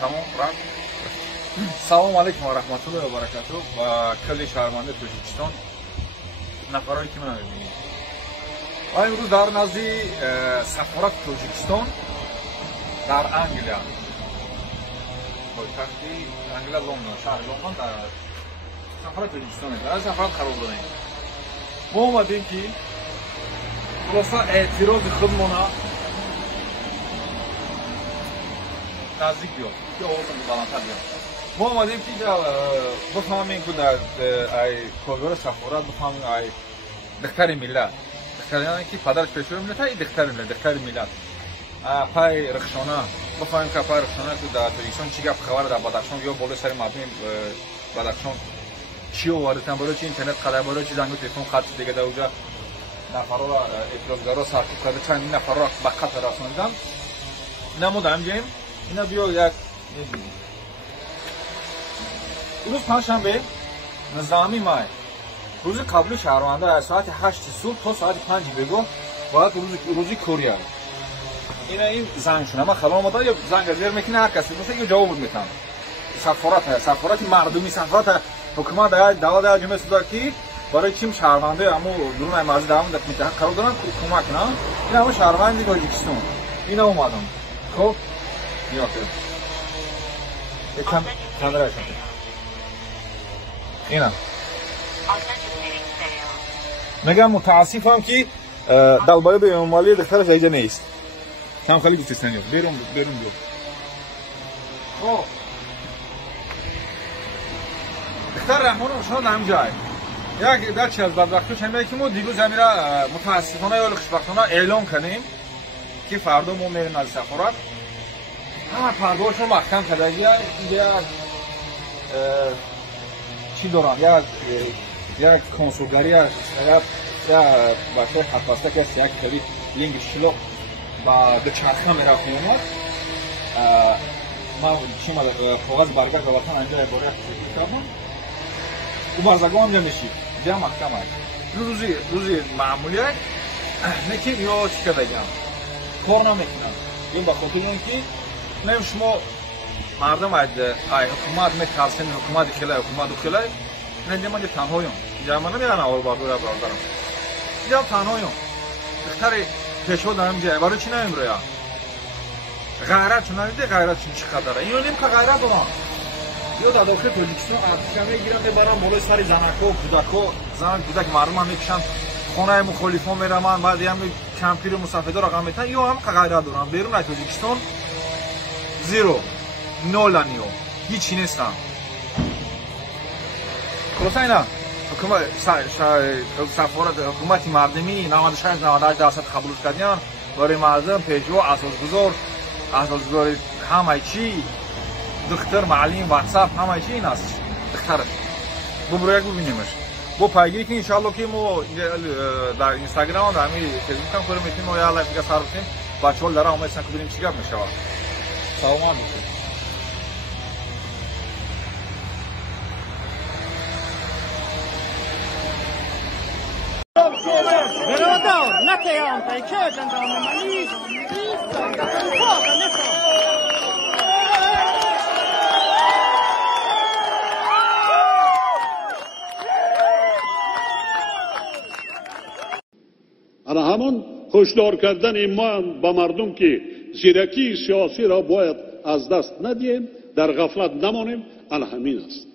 تمام رفت. سلام علیکم و رحمت الله و برکاته و کل شهروند تاجیکستان نفرایی که من می‌بینید. و امروز در نزدیک سفارت تاجیکستان در انگلیا، پایتخت انگلیا لندن، شهر لندن، در سفارت تاجیکستان در سفارت قرار داریم. ما اومدیم که خلاصه اعتراض خودمون نزدیک بیاد که آوازم بلندتر بیاد. ما اومدیم که بفهمیم که در کارگاه سفارت بفهمیم ای دختر ملت، دختر یعنی که پدرش پیشور ملت، ای دختر ملت، دختر ملت پای رخشانه بفهمیم که پای رخشانه که در تاجیکستان چی گپ خبر در بدخشان یا بالا سر مبنی بدخشان چی آوردن، برای چی اینترنت قطع، برای چی زنگ تلفن قطع دیگه در اونجا نفرها را اعتراضگرا سرکوب کرده، چند نفر را به قتل رساندن. نمودم جیم اینا بیا یک روز پنجشنبه 19 مای روز قبلی شهرونده از ساعت 8 صبح تا ساعت 5 بگو باید روزی کوریا اینا این زنگ شونه من خبر اومده یا زنگ زیر میکنه هر کسی مثلا یه جواب میتن. سفارت مردمی، سفارت حکومت دولت جمهوری اسلامی برای چیم شهرونده اما درون مرز دوام داد میتونه قرار دارن کمک نه اینا همه شهروندی تاجیکستان اینا اومدن. خب یا یکم کامرا شد اینا میگم متاسفم که دلبای به مالی دخترش اینجا نیست. کم خیلی دوست دارم بیرون بیو. خب دختر رحمان شما نام جای یک در چه از بدبختیش همینه که ما دیروز زمیره متاسفانه یا خوشبختانه اعلام کنیم که فردا ما میریم از سفارت همه پرداشون محکم کرده. اینجا چی دارن یک کنسولگری یا بچه خط بسته که است یک طریق لینگ شلوغ با دو چرخه میرفت میومد ما چی کاغذ برگرد و وطن اینجا عباره کردم او برزگاه همجا میشید اینجا محکم هست. روزی معمولی هست نکیم یا چی کرده گم کار نمیکنم یا بخاطر اینکه نیم شما مردم حکومت میترسین حکومت کلی حکومت و کلی اینجا من تنهایم اینجا من نمیدن اول باردو را برادرم اینجا تنهایم دختر پیشوا دارم اینجا برای چی نمیم رویا غیرت چون ندیده غیرت چقدر داره اینو نیم که غیرت دارم یا در داخل تاجیکستان ارتشا میگیرن میبرن بالای سر زنکا و کودکا زن کودک مردم هم میکشن خانه مخالفان میرن بعد هم کمپیر مسافدا رقم میتن یا هم که غیرت دارن بیرون از تاجیکستان زیرو نولانیو هیچی نیستن. خلاصه اینا سفارت حکومت مردمی 96-98% قبول کردن برای مردم پیشوا اساسگزار همه چی دختر معلم واتساپ همه چی این است دختر ببرو یک ببینیمش با پیگیری که انشالله که ما در اینستاگرام در همین فیسبوک هم کار میتونیم و یا لایو دیگه سر بکنیم بچه‌ها داره اومدن که ببینیم چی گپ میشه. سلام علیکم. همون هشدار کردن ما به مردم که زیرکی سیاسی را باید از دست ندیم، در غفلت نمانیم، همین است.